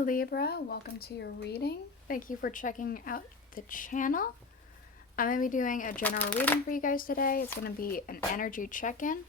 Hello Libra, welcome to your reading. Thank you for checking out the channel. I'm going to be doing a general reading for you guys today. It's going to be an energy check-in.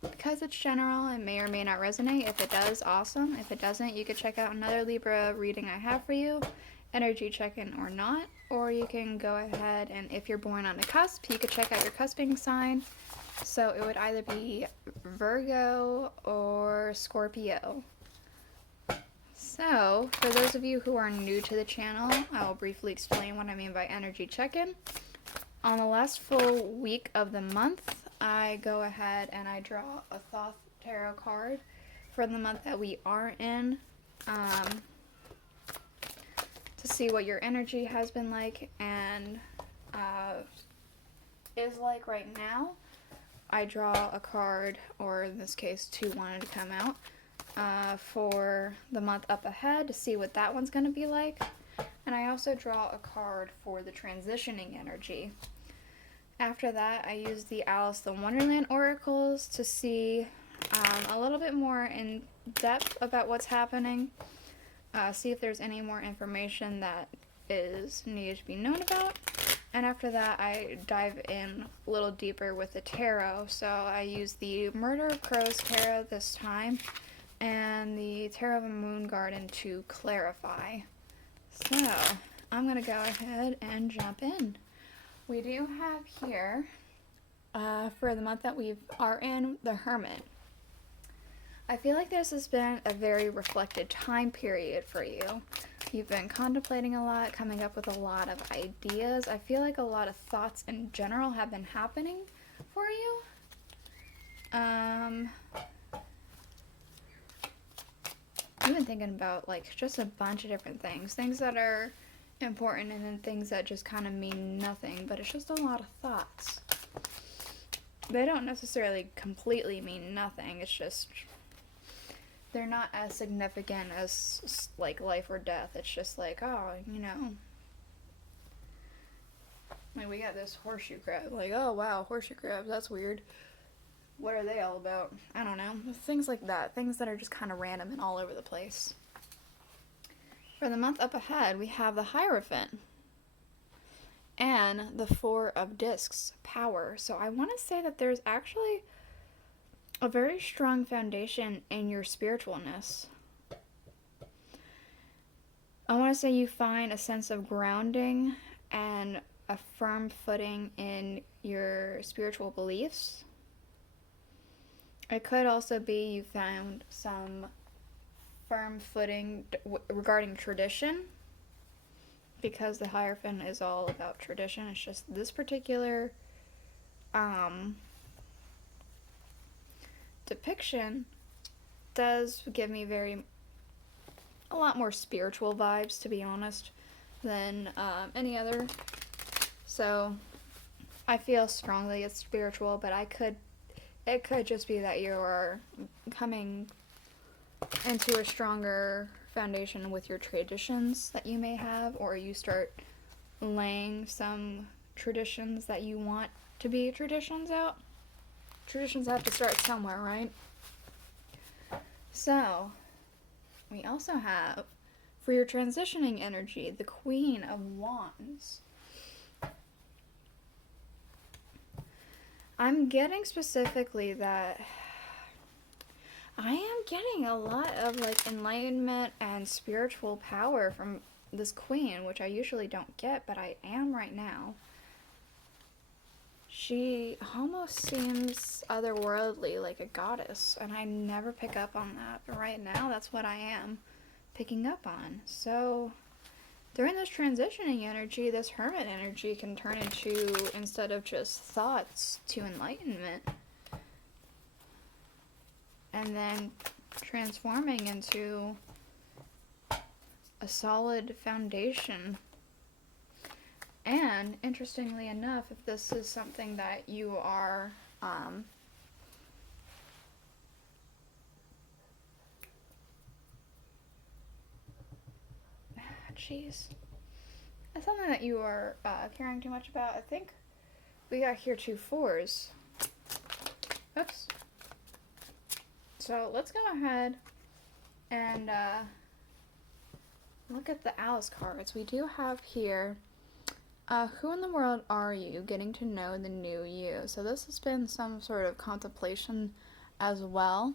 Because it's general, it may or may not resonate. If it does, awesome. If it doesn't, you could check out another Libra reading I have for you, energy check-in or not. Or you can go ahead and if you're born on a cusp, you could check out your cusping sign. So it would either be Virgo or Scorpio. So, for those of you who are new to the channel, I will briefly explain what I mean by energy check-in. On the last full week of the month, I go ahead and I draw a Thoth tarot card for the month that we are in, to see what your energy has been like and is like right now. I draw a card, or in this case, two wanted to come out, for the month up ahead to see what that one's going to be like. And I also draw a card for the transitioning energy. After that, I use the Aleister Wonderland oracles to see a little bit more in depth about what's happening. See if there's any more information that is needed to be known about. And after that, I dive in a little deeper with the tarot. So I use the Murder of Crows tarot this time and the Tarot of a Moon Garden to clarify. So I'm going to go ahead and jump in. We do have here, for the month that we are in, the Hermit. I feel like this has been a very reflected time period for you. You've been contemplating a lot, coming up with a lot of ideas. I feel like a lot of thoughts in general have been happening for you. I've been thinking about like just a bunch of different things that are important and then things that just kind of mean nothing, but it's just a lot of thoughts. They don't necessarily completely mean nothing, it's just they're not as significant as like life or death. It's just like, oh, you know, like we got this horseshoe crab, like, oh wow, horseshoe crabs, that's weird. What are they all about? I don't know. Things like that. Things that are just kind of random and all over the place. For the month up ahead, we have the Hierophant and the Four of Discs, power. So I want to say that there's actually a very strong foundation in your spiritualness. I want to say you find a sense of grounding and a firm footing in your spiritual beliefs. It could also be you found some firm footing regarding tradition, because the Hierophant is all about tradition. It's just this particular depiction does give me a lot more spiritual vibes, to be honest, than any other. So I feel strongly it's spiritual, but it could just be that you are coming into a stronger foundation with your traditions that you may have, or you start laying some traditions that you want to be traditions out. Traditions have to start somewhere, right? So, we also have, for your transitioning energy, the Queen of Wands. I'm getting specifically that I am getting a lot of like enlightenment and spiritual power from this queen, which I usually don't get, but I am right now. She almost seems otherworldly, like a goddess, and I never pick up on that, but right now that's what I am picking up on. So during this transitioning energy, this Hermit energy can turn into, instead of just thoughts, to enlightenment. And then transforming into a solid foundation. And interestingly enough, if this is something that you are that's something that you are caring too much about. I think we got here 2 4s. Oops. So let's go ahead And look at the Alice cards. We do have here, who in the world are you? Getting to know the new you. So this has been some sort of contemplation as well.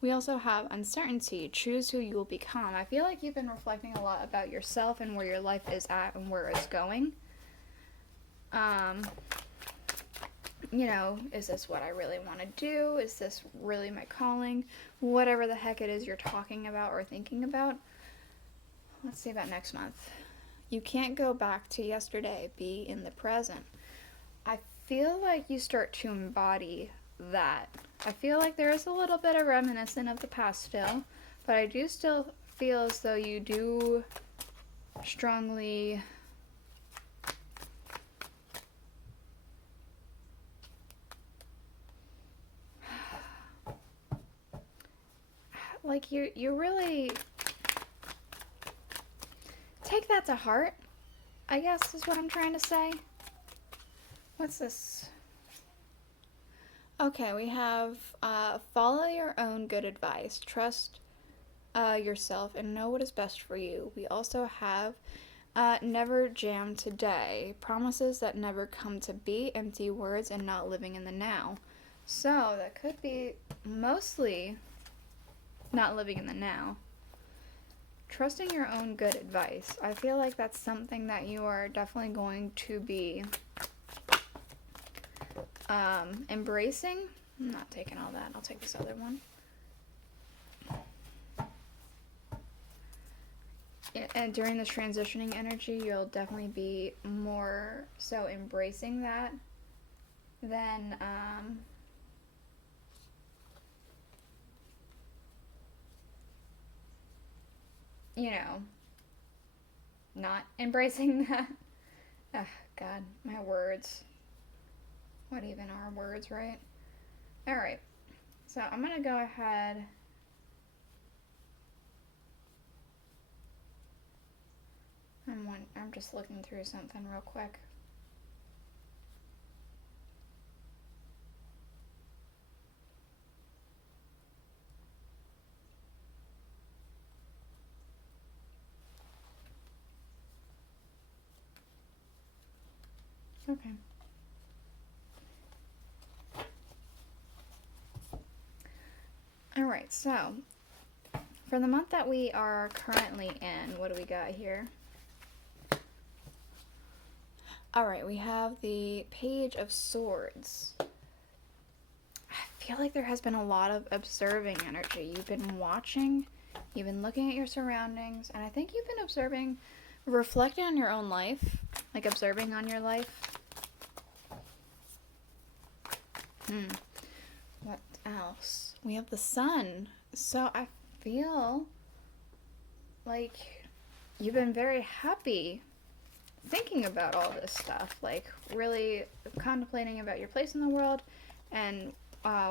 We also have uncertainty. Choose who you will become. I feel like you've been reflecting a lot about yourself and where your life is at and where it's going. You know, is this what I really want to do? Is this really my calling? Whatever the heck it is you're talking about or thinking about. Let's see about next month. You can't go back to yesterday. Be in the present. I feel like you start to embody that. I feel like there is a little bit of reminiscent of the past still, but I do still feel as though you do strongly like you really take that to heart, I guess is what I'm trying to say. What's this? Okay, we have follow your own good advice. Trust yourself and know what is best for you. We also have never jam today. Promises that never come to be. Empty words and not living in the now. So that could be mostly not living in the now. Trusting your own good advice. I feel like that's something that you are definitely going to be embracing. I'm not taking all that. I'll take this other one. And during this transitioning energy, you'll definitely be more so embracing that than you know, not embracing that. Oh, God, my words. What even are words, right? Alright, so I'm going to go ahead I'm just looking through something real quick. Okay. Alright, so for the month that we are currently in, what do we got here? Alright, we have the Page of Swords. I feel like there has been a lot of observing energy. You've been watching, you've been looking at your surroundings, and I think you've been observing, reflecting on your own life, like observing on your life. What else? We have the Sun. So I feel like you've been very happy thinking about all this stuff, like really contemplating about your place in the world and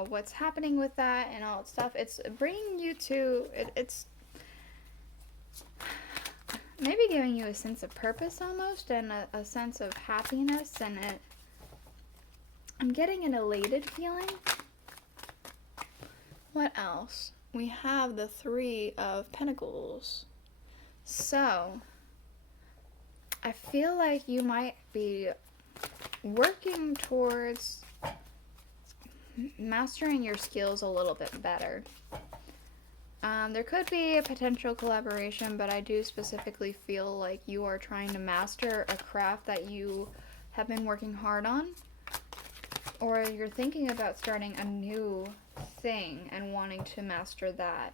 what's happening with that and all that stuff. It's bringing you to, it's maybe giving you a sense of purpose almost and a sense of happiness, and I'm getting an elated feeling. What else? We have the Three of Pentacles. So I feel like you might be working towards mastering your skills a little bit better. There could be a potential collaboration, but I do specifically feel like you are trying to master a craft that you have been working hard on, or you're thinking about starting a new thing and wanting to master that.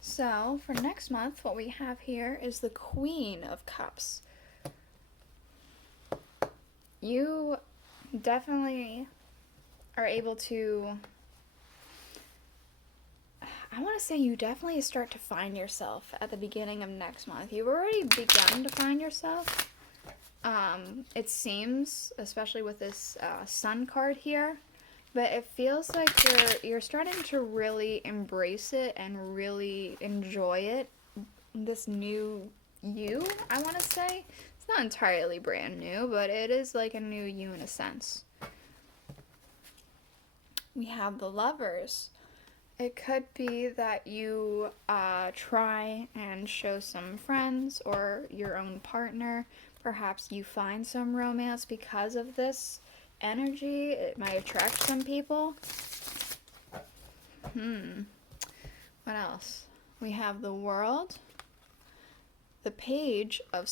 So, for next month, what we have here is the Queen of Cups. You definitely are able to, I want to say you definitely start to find yourself at the beginning of next month. You've already begun to find yourself. It seems, especially with this Sun card here, but it feels like you're starting to really embrace it and really enjoy it. This new you, I want to say. It's not entirely brand new, but it is like a new you in a sense. We have the Lovers. It could be that you try and show some friends or your own partner. Perhaps you find some romance because of this energy. It might attract some people. What else? We have the World, the Page of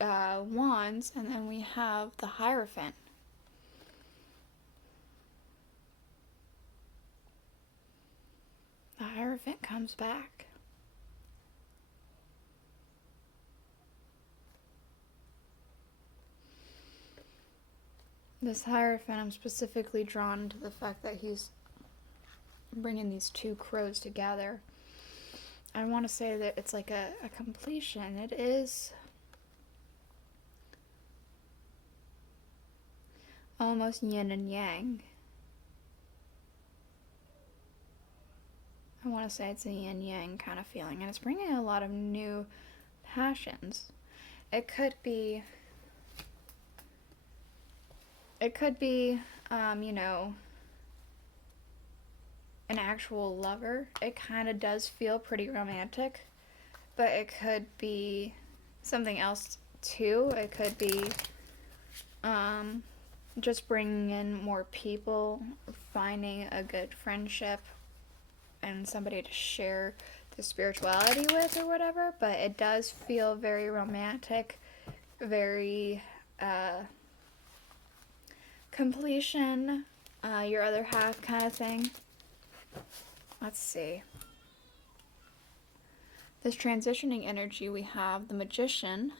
Wands, and then we have the Hierophant. The Hierophant comes back. This Hierophant, I'm specifically drawn to the fact that he's bringing these two crows together. I want to say that it's like a completion. It is almost yin and yang. I want to say it's a yin-yang kind of feeling, and it's bringing a lot of new passions. It could be, you know, an actual lover. It kind of does feel pretty romantic, but it could be something else too. It could be just bringing in more people, finding a good friendship, and somebody to share the spirituality with or whatever, but it does feel very romantic, very completion, your other half kind of thing. Let's see. This transitioning energy, we have the Magician,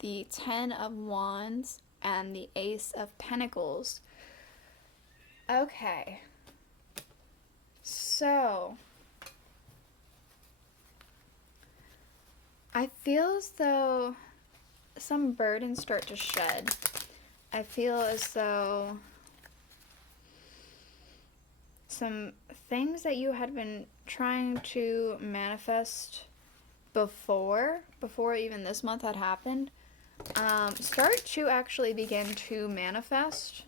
the Ten of Wands, and the Ace of Pentacles. Okay. So, I feel as though some burdens start to shed. I feel as though some things that you had been trying to manifest before even this month had happened, start to actually begin to manifest.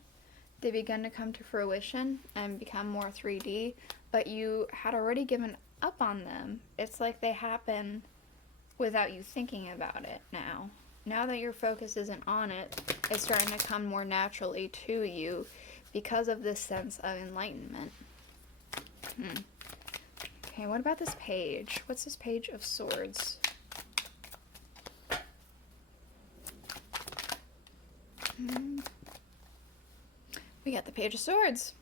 They begin to come to fruition and become more 3D, but you had already given up on them. It's like they happen without you thinking about it now. Now that your focus isn't on it, it's starting to come more naturally to you because of this sense of enlightenment. Okay, what about this page? What's this Page of Swords? We got the Page of Swords.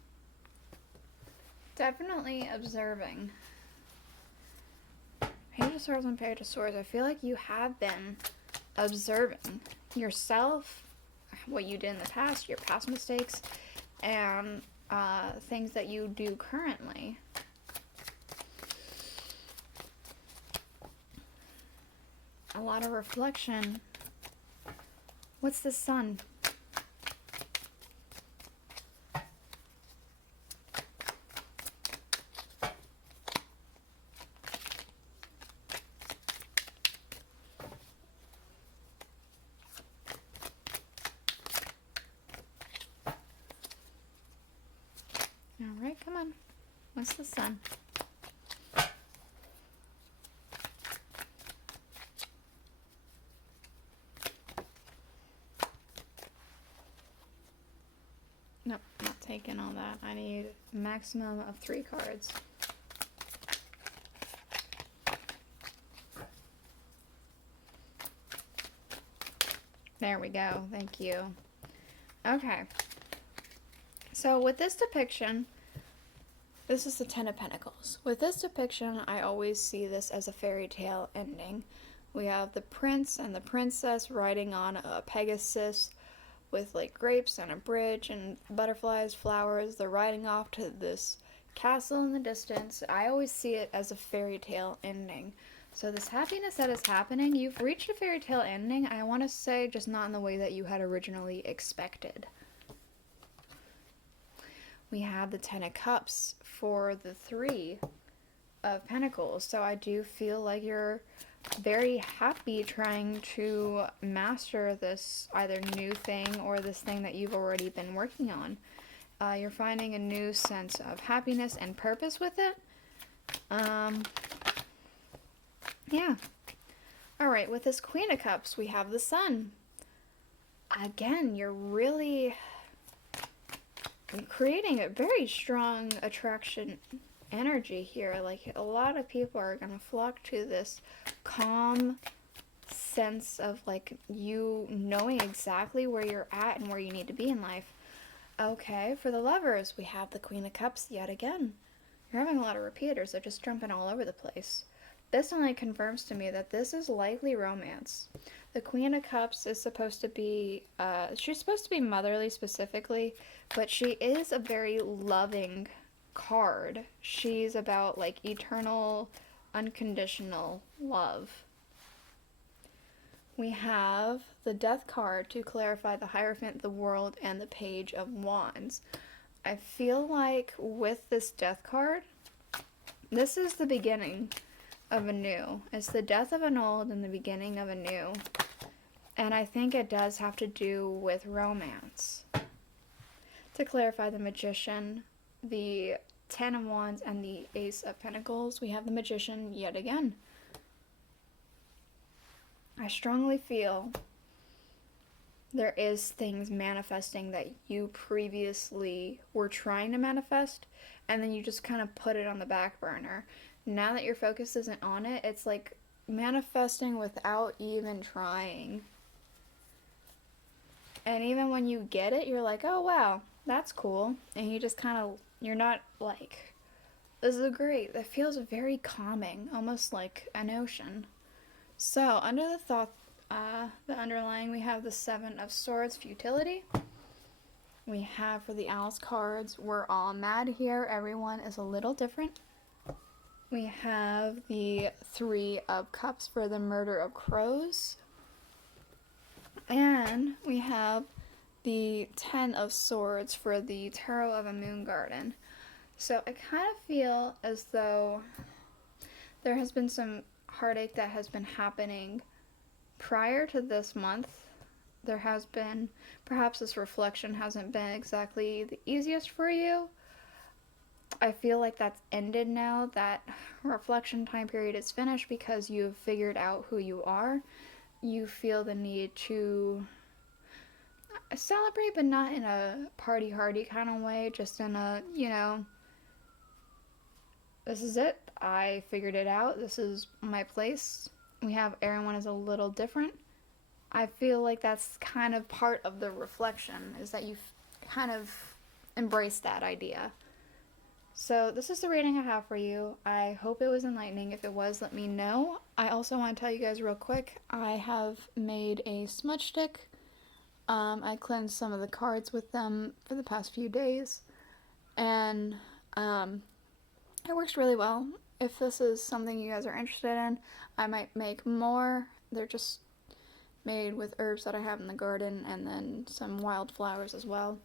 Definitely observing. Page of Swords and Page of Swords. I feel like you have been observing yourself, what you did in the past, your past mistakes, and things that you do currently. A lot of reflection. What's the Sun? Alright, come on. What's the Sun? Nope, not taking all that. I need a maximum of 3 cards. There we go. Thank you. Okay. So with this depiction, this is the Ten of Pentacles. With this depiction, I always see this as a fairy tale ending. We have the prince and the princess riding on a Pegasus with like grapes and a bridge and butterflies, flowers. They're riding off to this castle in the distance. I always see it as a fairy tale ending. So this happiness that is happening, you've reached a fairy tale ending. I want to say just not in the way that you had originally expected. We have the Ten of Cups for the 3 of Pentacles. So I do feel like you're very happy trying to master this either new thing or this thing that you've already been working on. You're finding a new sense of happiness and purpose with it. Yeah. Alright, with this Queen of Cups, we have the Sun. Again, you're really creating a very strong attraction energy here. Like, a lot of people are going to flock to this calm sense of, like, you knowing exactly where you're at and where you need to be in life. Okay, for the Lovers, we have the Queen of Cups yet again. You're having a lot of repeaters. They're just jumping all over the place. This only confirms to me that this is likely romance. The Queen of Cups is supposed to be, she's supposed to be motherly specifically, but she is a very loving card. She's about, like, eternal, unconditional love. We have the Death card to clarify the Hierophant, the World, and the Page of Wands. I feel like with this Death card, this is the beginning of a new. It's the death of an old and the beginning of a new. And I think it does have to do with romance. To clarify the Magician, the Ten of Wands, and the Ace of Pentacles, we have the Magician yet again. I strongly feel there is things manifesting that you previously were trying to manifest, and then you just kind of put it on the back burner. Now that your focus isn't on it, it's like manifesting without even trying. And even when you get it, you're like, oh wow, that's cool. And you just kind of, you're not like, this is great. That feels very calming, almost like an ocean. So, under the Thoth, the underlying, we have the Seven of Swords, futility. We have for the Owls cards, we're all mad here. Everyone is a little different. We have the Three of Cups for the Murder of Crows. And we have the Ten of Swords for the Tarot of a Moon Garden. So I kind of feel as though there has been some heartache that has been happening prior to this month. There has been, perhaps this reflection hasn't been exactly the easiest for you. I feel like that's ended now. That reflection time period is finished because you've figured out who you are. You feel the need to celebrate, but not in a party hardy kind of way, just in a, you know, this is it. I figured it out. This is my place. We have everyone is a little different. I feel like that's kind of part of the reflection, is that you've kind of embraced that idea. So this is the reading I have for you. I hope it was enlightening. If it was, let me know. I also want to tell you guys real quick, I have made a smudge stick. I cleansed some of the cards with them for the past few days, and it works really well. If this is something you guys are interested in, I might make more. They're just made with herbs that I have in the garden, and then some wildflowers as well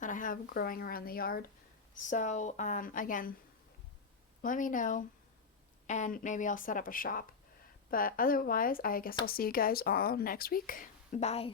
that I have growing around the yard. So, again, let me know, and maybe I'll set up a shop. But otherwise, I guess I'll see you guys all next week. Bye.